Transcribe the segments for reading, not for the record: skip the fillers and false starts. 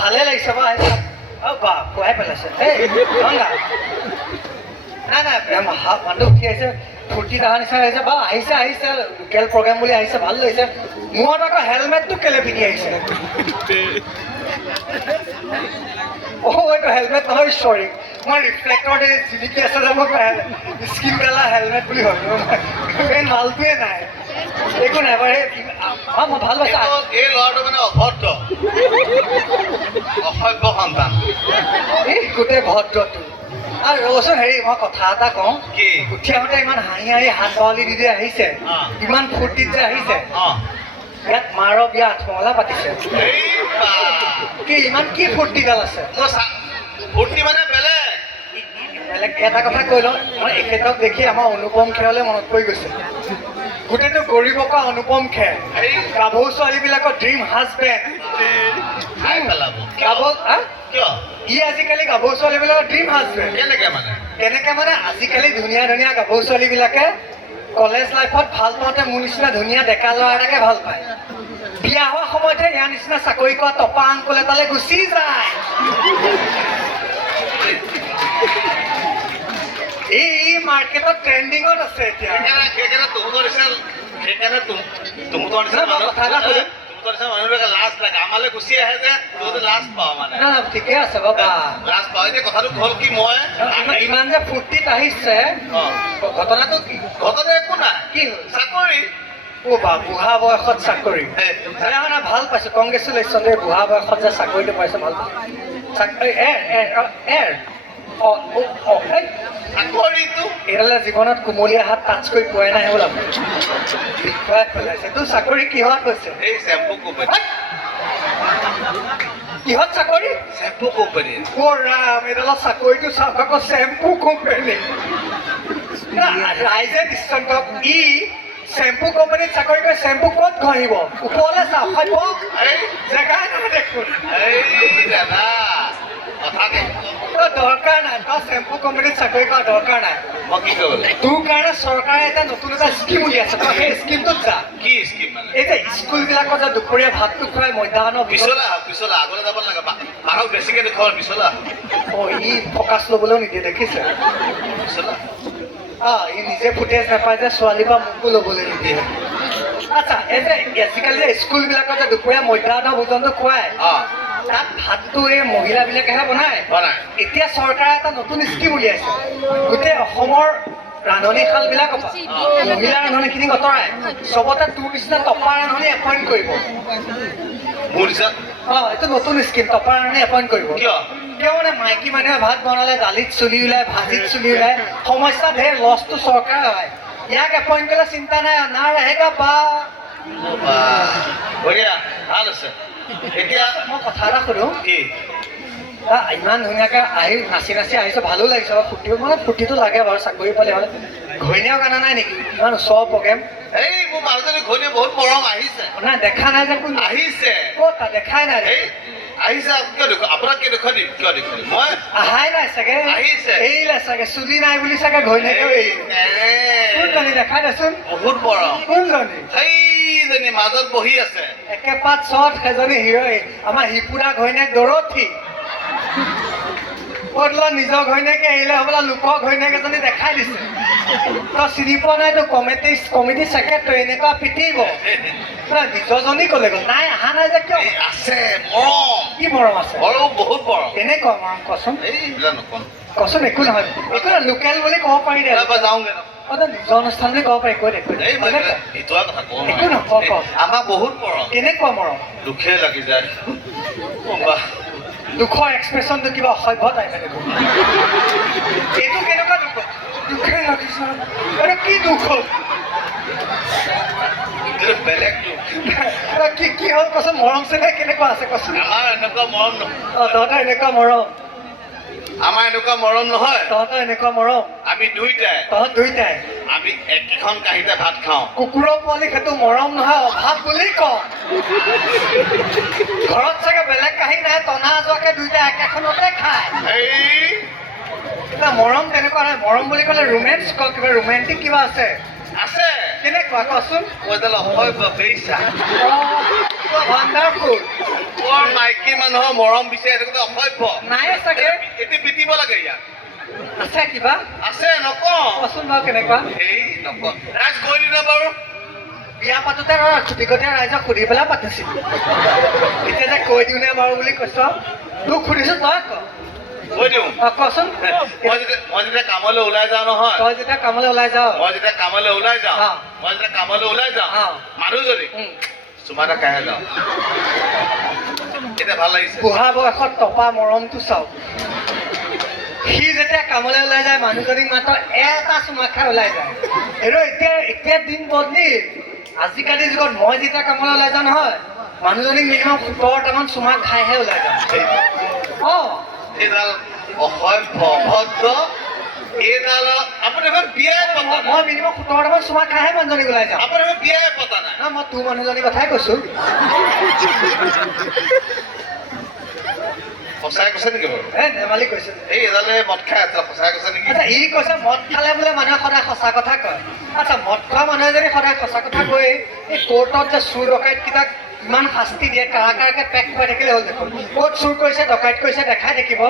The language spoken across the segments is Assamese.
ভালে লাগিছে বা বা খুৱাই পেলাইছে এই নাই নাই মানুহ উঠি আহিছে ফূৰ্তি অহা নিচিনা আহিছে বা আহিছে লোকেল প্ৰগ্ৰেম বুলি আহিছে ভাল লাগিছে মূৰত আকৌ হেলমেটটো কেলে পিন্ধি আহিছে এইটো হেলমেট নহয় চৰি মই ৰিফ্লেক্টৰ জিলিকি আছে যে মই স্কিন পেলা হেলমেট বুলি ভাবিলো মেইন মালটোৱে নাই একো নাই বাৰু মই ভাল পাইছো এই ল'ৰাটো মানে অভদ্ৰ অসভ্য সন্তান এই গোটেই ভদ্ৰটো আৰু ৰ'বচোন হেৰি মই কথা এটা কওঁ কি উঠি আহোঁতে ইমান হাঁহি হাঁহি হাত বাৱলি দি আহিছে ইমান ফূৰ্তিত যে আহিছে ইয়াত মাৰ বিয়া আঠমঙলা পাতিছে কি ইমান কি ফূৰ্তিগাল আছে ফূৰ্তি মানে বেলেগ বেলেগ এটা কথা কৈ লওঁ মই এখেতক দেখি আমাৰ অনুপম খেৰলৈ মনত পৰি গৈছে গোটেইটো গৰিবকা অনুপম খেৰ গাভৰু ছোৱালীবিলাকৰ ড্ৰিম হাজবেণ্ড ই আজিকালি গাভৰু ছোৱালীবিলাকৰ ড্ৰিম হাজবেণ্ড কেনেকে মানে আজিকালি ধুনীয়া ধুনীয়া গাভৰু ছোৱালীবিলাকে কলেজ লাইফত ভাল পাওঁতে মোৰ নিচিনা ধুনীয়া ডেকা ল'ৰা এটাকে ভাল পায় বিয়া হোৱা সময়তে ইয়াৰ নিচিনা চাকৰি কৰা টপা আংকুল এটালৈ গুচি যায় এই মাৰ্কেটত ট্ৰেণ্ডিঙত আছে এতিয়া ঠিকে আছে বাবা ইমান যে ফূৰ্তিত আহিছে ঘটনাটো কি ঘটনা একো নাই কি হ'ল চাকৰি বুঢ়া বয়সত চাকৰি ভাল পাইছো কংগ্ৰেচুলেশ্যন দেই বুঢ়া বয়সত যে চাকৰিটো পাইছো ভাল চাকৰি এডালে জীৱনত কুমলীয়া হাত টাচ কৰি পোৱাই নাই হ'ল বিষয়াই পেলাইছে তোৰ চাকৰি কিহত হৈছে কিহত চাকৰি চেম্পু কোম্পানী ৰাম এডালৰ চাকৰিটো চাওক আকৌ চেম্পু কোম্পানী ৰাইজে দৃষ্টান্ত চেম্পু কোম্পানীত চাকৰি কৰি চেম্পু ক'ত ঘঁহিব ওপৰলৈ চাওক জেগাই নহয় দেখোন দৰকাৰ নাই তই চেম্পু কোম্পানীত চাকৰি কৰা দৰকাৰ নাই তোৰ কাৰণে চৰকাৰে এটা নতুন এটা স্কিম উলিয়াইছে তই সেই স্কিমটোত যা কি স্কিম মানে এই যে স্কুলবিলাকত যে দুপৰীয়া ভাতটো খুৱাই মধ্যাহ্নৰ পিছলা আগলৈ যাব নালাগে মানুহক বেছিকে দেখুৱাও পিছলা ই ফকাচ ল'বলৈও নিদিয়ে দেখিছে ই নিজে ফুটেজ নাপায় যে ছোৱালী বা মোকো ল'বলৈ নিদিয়ে আচ্ছা এই যে আজিকালি যে স্কুলবিলাকত যে দুপৰীয়া মধ্যাহ্ন ভোজনটো খুৱাই তাত ভাতটো এই মহিলাবিলাকেহে বনায় এতিয়া চৰকাৰে এটা নতুন স্কিম উলিয়াইছে গোটেই অসমৰ ৰান্ধনীশালবিলাকৰ পৰা মহিলা ৰান্ধনীখিনিক আঁতৰাই চবতে তোৰ নিচিনা টপা ৰান্ধনী এপইণ্ট কৰিব এইটো নতুন স্কিম টপা ৰান্ধনী এপইণ্ট কৰিব কিয় মানে মাইকী মানুহে ভাত বনালে দালিত চুলি ওলায় ভাজিত চুলি ওলায় সমস্যা ধেৰ লছটো চৰকাৰ হয় ইয়াক এপইণ্ট কৰিলে চিন্তা নাই না ৰেহেগা বা ভাল আছে এতিয়া মই কথা এটা সুধো ইমান ধুনীয়াকৈ আহি নাচি নাচি আহিছে ভালো লাগিছে বাৰু ফূৰ্তিও মানে ফূৰ্তিটো লাগে বাৰু চাকৰি পালে হ'লে ঘৈণীয়েক অনা নাই নেকি ইমান ওচৰৰ প্ৰগ্ৰেম এই মোৰ মানুহজনী ঘৈণীয়েক বহুত মৰম আহিছে নাই দেখা নাই যে কোন আহিছে ক'ত দেখাই নাই আহিছে কিয় দেখো আপোনাক কিয় দেখুৱাই দিম কিয় দেখুৱাই মই আহাই নাই চাগে আহিছে এৰিলে চাগে চুলি নাই বুলি চাগে ঘৈণীয়েকেও কোনজনী দেখাই দেচোন বহুত মৰম কোনজনী সেইজনী মাজত বহি আছে একেপাত চত সেইজনী হিৰ'ইন আমাৰ হিপুৰা ঘৈণীয়েক দৰথী ক'ত নিজৰ ঘৈণীয়েকে এৰিলে হ'বলা লোকৰ ঘৈণীয়েক এজনী দেখাই দিছে তই চিনি পোৱা নাই তো কমিটি ছেক্ৰেটাৰী এনেকুৱা পিটিব নিজৰজনী ক'লে গ'ল নাই অহা নাই যে কিয় আছে মৰম কি মৰম আছে বহুত মৰম কেনেকুৱা মৰম কচোন এইবিলাক নকওঁ কচোন একো নহয় একো নহয় লোকেল বুলি ক'ব পাৰি দে যাওঁগে নিজৰ অনুষ্ঠান বুলি ক'ব পাৰি কৈ দে একো নহয় আমাৰ বহুত মৰম কেনেকুৱা মৰম দুখে লাগি যায় দুখৰ এক্সপ্ৰেশ্যনটো কিবা অসভ্য টাইপ দেখোন এইটো কেনেকুৱা দুখ দুখে লাগিছে আৰু কি দুখ হ'ল বেলেগ কি হ'ল কচোন মৰম চেনেহ কেনেকুৱা আছে কচোন আমাৰ এনেকুৱা মৰম নহয় তহঁতৰ এনেকুৱা মৰম আমাৰ এনেকুৱা মৰম নহয় তহঁতৰ এনেকুৱা মৰম আমি দুইটাই তহঁত দুইটাই আমি একেখন কাঁহীতে ভাত খাওঁ কুকুৰৰ পোৱালি সেইটো মৰম নহয় অভাৱ বুলি কওঁ ঘৰত চাগে বেলেগ কাঁহী নাই টনা যোৱাকে দুইটাই একেখনতে খায় মৰম তেনেকুৱা নহয় মৰম বুলি ক'লে ৰোমেঞ্চ কিবা ৰোমেণ্টিক কিবা আছে কেনেকুৱা কচোন মই এডাল অসভ্য বেইছা ভাণ্ডাৰফুল বৰ মাইকী মানুহৰ মৰম বিচাৰি থাকোঁতে অসভ্য নাই চাগে এতিয়া পিটিব লাগে ইয়াক আছে কিবা আছে নকওঁ কচোন বাৰু কেনেকুৱা এই নকওঁ ৰাজ কৈ দিনা বাৰু বিয়া পাতোতে খুটিকটীয়া ৰাইজক সুধি পেলাই পাতিছিল এতিয়া যে কৈ দিওঁ নে বাৰু বুলি কৈছ তোক সুধিছো তই কৈ দিওঁ কচোন মই যেতিয়া কামলৈ ওলাই যাওঁ নহয় তই যেতিয়া কামলৈ ওলাই যাওঁ মই যেতিয়া কামলৈ ওলাই যাওঁ মানুহজনী চুমা এটা খাই যাওঁ এতিয়া ভাল লাগিছে বুঢ়া বয়সত টপা মৰমটো চাওক সি যেতিয়া কামলৈ ওলাই যায় মানুহজনীক মাত্ৰ এটা চুমা খাই ওলাই যায় আৰু এতিয়া দিন বদলি আজিকালি যুগত মই যেতিয়া কামলৈ ওলাই যাওঁ নহয় মানুহজনীক মিনিমাম 17টামান চুমা খাইহে ওলাই যাওঁ অঁ এইডাল অসভ্য অভদ্ৰ এইডাল আপুনি এখন বিয়াই পতা নাই মই মিনিমাম 17টামান চুমা খাইহে মানুহজনীক ওলাই যাওঁ আপুনি এখন বিয়াই পতা নাই না মই তোৰ মানুহজনীৰ কথাই কৈছোঁ সঁচাই কৈছে নেকি বাৰু ধেমালি কৈছোঁ এই এডালে মদ খাই আছে সঁচাই কৈছে নেকি আচ্ছা ই কৈছে মদ খালে বোলে মানুহে সদায় সঁচা কথা কয় আচ্ছা মদ খোৱা মানুহে যদি সদায় সঁচা কথা কৈ এই কোৰ্টত যে চুৰ ডকাইতকেইটাক ইমান শাস্তি দিয়ে কাৰাকাৰকে পেক খুৱাই থাকিলে হ'ল দেখোন ক'ত চুৰ কৰিছে ডকাইত কৰিছে দেখাই থাকিব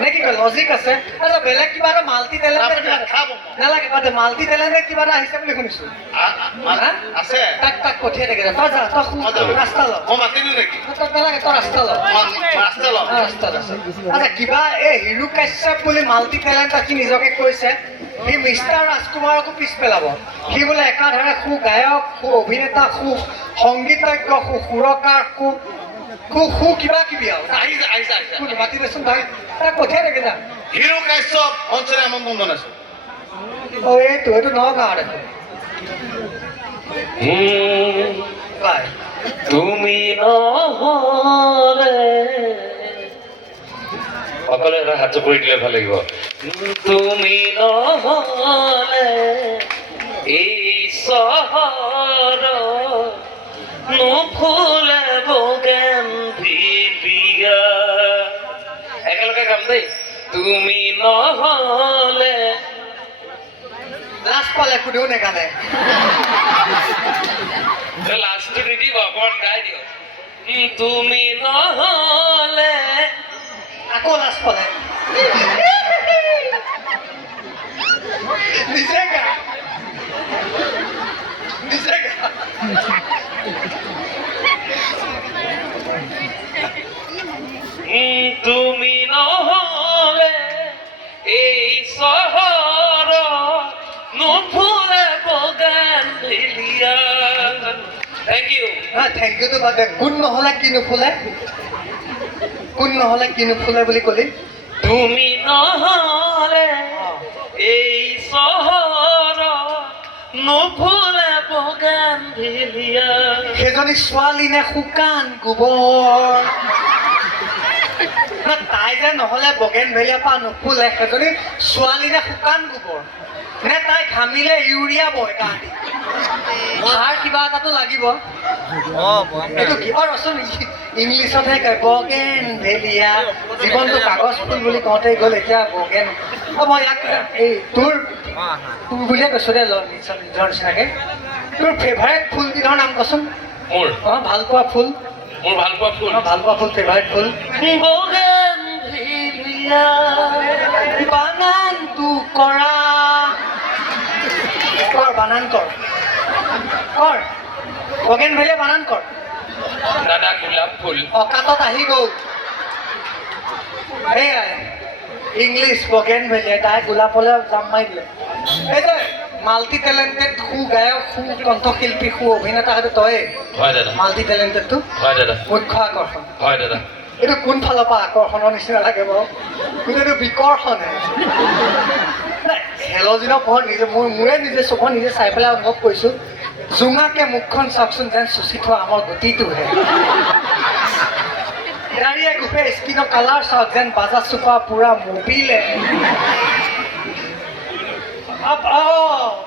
নে কি কয় লজিক আছে আচ্ছা বেলেগ কিবা এটা মাল্টি টেলেণ্টেড নালাগে বাদ মাল্টি টেলেণ্টেড কিবা এটা আহিছে বুলি শুনিছোঁ আছে তাক পঠিয়াই থাকে তই যা তই ৰাস্তা ল মই মাতিলো নেকি তই নালাগে তই ৰাস্তা ল ৰাস্তা ল'ম ৰাস্তা ল আচ্ছা কিবা এই হিৰু কাশ্যপ বুলি মাল্টি টেলেণ্ট সি নিজকে কৈছে সি মিষ্টাৰ ৰাজকুমাৰকো পিছ পেলাব সি বোলে একাধাৰে গায়ক অভিনেতা সংগীতজ্ঞ সুৰকাৰ কিবা কিবি আৰু মাতি দেচোন ভাই তাক পঠিয়াই থাকে যা হিৰো কাশ্যপ অঞ্চলে আমন্ত্ৰণ আছে এইটো নগাঁৱত দেখোন বাই তুমি নহলে সকলোৱে এটা হাত কৰি দিলে ভাল লাগিব তুমি নহলে এই চহৰ নুফুলে বগেন ভিলিয়া একেলগে গাম দেই তুমি নহলে লাজ পালে কোনেও নেগালে লাষ্টটো নিদিব অকণমান গাই দিয়ক তুমি নহলে আকৌ লাজ পালে নিজে গা তুমি নহলে এই চহৰ নুফুলে বগান ভিলিয়া থেংক ইউ থেংক ইউটো বাদে কোন নহ'লে কি নুফুলে বুলি ক'লি তুমি নহলে এই চহৰ নুফুলে বগান ভিলিয়া সেইজনী ছোৱালী নে শুকান গোবৰ তাই যে নহ'লে বগেন ভেলিয়া পৰা নুফুলে সেইজনী ছোৱালী নে শুকান গোবৰ নে তাই ঘামিলে ইউৰিয়া বয় তাহাঁতি সাৰ কিবা এটাতো লাগিব এইটো কিবা ৰচোন ইংলিছতহে কয় বগেন ভেলিয়া জীৱনটো কাগজ ফুল বুলি কওঁতে গ'ল এতিয়া বগেন মই ইয়াক এই তোৰ বুলিয়ে কৈছোঁ দে নিজৰ নিচিনাকে তোৰ ফেভাৰেট ফুলবিধৰ নাম কচোন মোৰ ভাল পোৱা ফুল ফেভাৰেট ফুল বগান ভিলিয়া বানানটো কৰা বানান কৰ বগেন ভেলিয়া বানান কৰ দাদা গোলাপ ফুল অকাতত আহি গ'ল সেয়াই ইংলিছ বগেন ভেলিয়া তাই গোলাপলৈ জাম মাৰি দিলে এই যে মাল্টি টেলেণ্টেড গায়ক কণ্ঠশিল্পী অভিনেতা সেইটো তয়ে হয় দাদা মাল্টি টেলেণ্টেডটো হয় দাদা মুখ্য আকৰ্ষণ হয় দাদা এইটো কোন ফালৰ পৰা আকৰ্ষণৰ নিচিনা লাগে বাৰু গোটেইটো বিকৰ্ষণে হেলজিনৰ পোহৰ মোৰে নিজে চকুত নিজে চাই পেলাই অনুভৱ কৰিছোঁ জোঙাকে মুখখন চাওকচোন যেন চুচি থোৱা আমাৰ গতিটোহে দাঁড়িয়ে গোপে স্কিনৰ কালাৰ চাওক যেন বাজা চোপা পুৰা মবিলে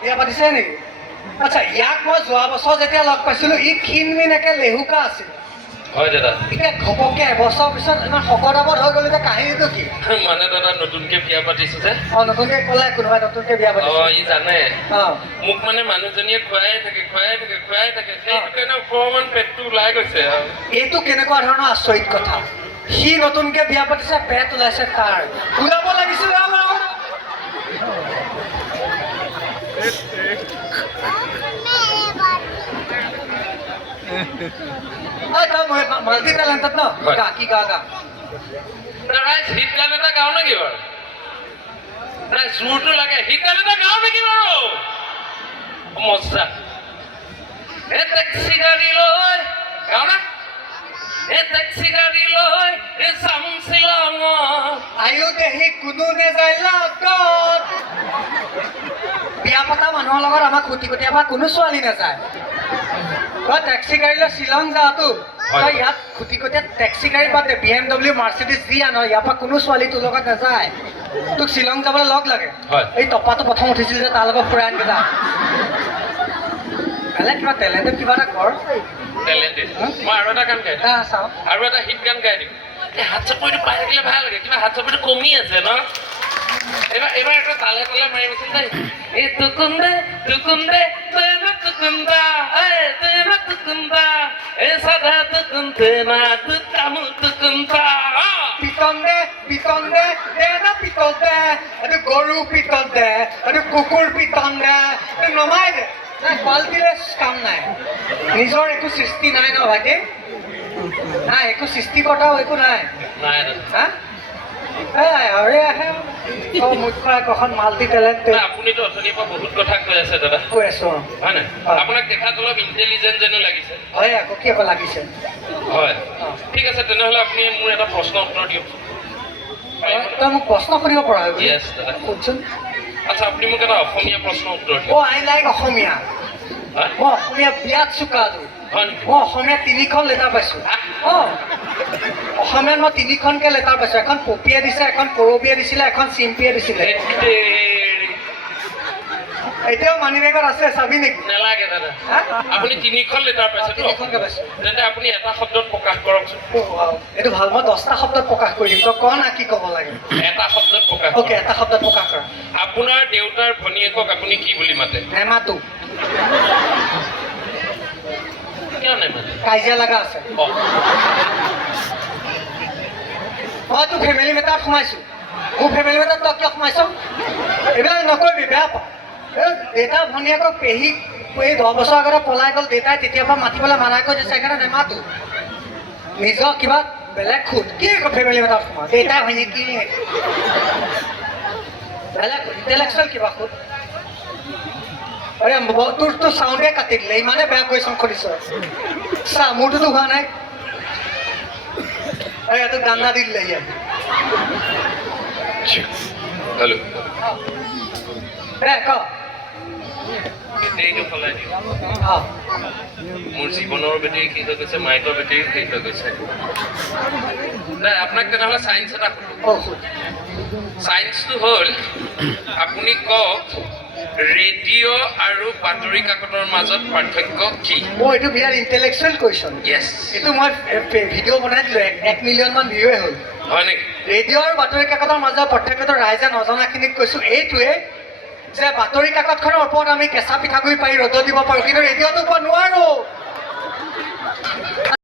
বিয়া পাতিছে নেকি আচ্ছা ইয়াক মই যোৱা বছৰ যেতিয়া লগ পাইছিলোঁ ই ক্ষীণমিন একে লেহুকা আছিল হয় দাদা এতিয়া ঘপককৈ এবছৰ পিছত ইমান শকত-আবত হৈ গ'ল এতিয়া কাহিনীটো কি মানে দাদা নতুনকে বিয়া পাতিছো যে নতুনকৈ ক'লে কোনোবাই নতুনকৈ বিয়া পাতিছে ই জানে অঁ মোক মানে মানুহজনীয়ে খুৱাই থাকে সেইটো কাৰণে অকণমান পেটটো ওলাই গৈছে আৰু এইটো কেনেকুৱা ধৰণৰ আচৰিত কথা সি নতুনকৈ বিয়া পাতিছে পেট ওলাইছে তাৰ ওলাব লাগিছিল মাল্টি টেলেণ্টেড ন গা কি গা ৰাইজ হিট গান এটা গাওঁ নেকি বাৰু নাই জোৰটো লাগে হিট গান এটা গাওঁ নেকি বাৰু মজা এ টেক্সি গাড়ী লৈ গাওঁ না এ টেক্সি গাড়ী লৈ যাম শ্বিলঙত আয়ো দেহি কোনো নেযায় লগত বিয়া পতা মানুহৰ লগত আমাক খুটি খুটিয়াবা কোনো ছোৱালী নাযায় তই টেক্সি গাড়ী লৈ শ্বিলং যাওঁতো তই ইয়াত খুটি খুটিয়াত টেক্সি গাড়ী বাদে BMW মাৰ্চিডিজ যি আন ইয়াৰ পৰা কোনো ছোৱালী তোৰ লগত নাযায় তোক শ্বিলং যাবলৈ লগ লাগে এই টপাটো প্ৰথম উঠিছিল যে তাৰ লগত ফুৰাই আনকে যা বেলেগ কিবা টেলেণ্টেড কিবা এটা কৰ মই আৰু এটা গান গাই দিম চাওঁ আৰু এটা হিট গান গাই দিম এই হাত চাপৰিটো পাই থাকিলে ভাল লাগে কিবা হাত চাপৰিটো কমি আছে ন এবাৰ এটা তালে তালে মাৰিবচোন দেই এই তুকুন্দে তেনা তুকুন্দা তেনা তুকুন্দা এই সাদা তুকুন্দে না তুকামু তুকুন্দা পিতন দে দেনা পিতন দে এইটো গৰু পিতন দে এইটো কুকুৰ পিতন দে এইটো নমাই দে নাই কোৱালিটিলেছ কাম নাই নিজৰ একো সৃষ্টি নাই ন ভাইটি নাই একো সৃষ্টিকৰ্তাও একো নাই নাই হা আৰে আহে মুখ্য একোখন মাল্টি টেলেণ্টেড আপুনিতো অথনিৰ পৰা বহুত কথা কৈ আছে দাদা কৈ আছোঁ হয় নাই আপোনাক দেখাত অলপ ইণ্টেলিজেণ্ট যেনো লাগিছে হয় আকৌ কি আকৌ লাগিছে হয় ঠিক আছে তেনেহ'লে আপুনি মোৰ এটা প্ৰশ্ন উত্তৰ দিয়ক তই মোক প্ৰশ্ন সুধিব পৰা হয় য়েছ দাদা সুধচোন আচ্ছা আপুনি মোক এটা অসমীয়া প্ৰশ্ন উত্তৰ দিয়ক আই লাইক অসমীয়া মই অসমীয়া বিৰাট চোকাটো হয় নেকি মই অসমীয়াত 3খন লেটাৰ পাইছোঁ অসমীয়াত মই 3খনকৈ লেটাৰ পাইছোঁ এখন পপিয়ে দিছে এখন কৰবিয়ে দিছিলে এখন চিম্পিয়ে দিছিলে এতিয়াও মানি বেগত আছে চাবি নেকি নেলাগে দাদা আপুনি 3খন লেটাৰ পাইছে 3খনকৈ পাইছোঁ তেন্তে আপুনি এটা শব্দত প্ৰকাশ কৰকচোন এইটো ভাল মই 10টা শব্দত প্ৰকাশ কৰি দিম তই ক না কি ক'ব লাগে এটা শব্দত প্ৰকাশ অ'কে এটা শব্দত প্ৰকাশ কৰা আপোনাৰ দেউতাৰ ভনীয়েকক আপুনি কি বুলি মাতে নেমাতো কিয় নেমাতে কাজিয়া লগা আছে মই তোৰ ফেমিলি মেটাৰত সোমাইছোঁ মোৰ ফেমিলি মেটাৰত তই কিয় সোমাইছ এইবিলাক নকৰিবি বেয়া পাওঁ দেউতা ভনীয়েকক পেহী এই 10 বছৰ আগতে পলাই গ'ল দেউতাই তেতিয়াৰ পৰা মাতিবলৈ মানা কৰিছে সেইকাৰণে নেমাতো নিজৰ কিবা বেলেগ খুদ কি ফেমিলি মেটাৰত সোমা দেউতাই ভনী কি বেলেগ ইণ্টেলেকচুৱেল কিবা খুদ তোৰ চাউণ্ডে কাটি দিলে ইমানে বেয়া কুৱেশ্যন সুধিছ চা মোৰটোতো হোৱা নাই এইটো গান্দা দি দিলে ইয়াত হেল্ল' ক বেটেৰীটো সলাই দিওঁ অঁ মোৰ জীৱনৰ বেটেৰী কি হৈ গৈছে মাইকৰ বেটেৰী শেষ হৈ গৈছে নাই আপোনাক তেনেহ'লে চায়েন্স এটা সুধোঁ চায়েন্সটো হ'ল আপুনি কওক ৰেডিঅ' আৰু বাতৰি কাকতৰ মাজত পাৰ্থক্য কি এইটো বিৰাট ইণ্টেলেকচুৱেল কুৱেশ্যন য়েছ এইটো মই ভিডিঅ' বনাই দিলোঁ 1 মিলিয়নমান ভিউৱে হ'ল হয় নেকি ৰেডিঅ' আৰু বাতৰি কাকতৰ মাজৰ পাৰ্থক্যটো ৰাইজে নজনাখিনিক কৈছোঁ এইটোৱে যে বাতৰি কাকতখনৰ ওপৰত আমি কেঁচা পিঠাগুড়ি পাৰি ৰ'দত দিব পাৰোঁ কিন্তু ৰেডিঅ'টোৰ ওপৰত নোৱাৰোঁ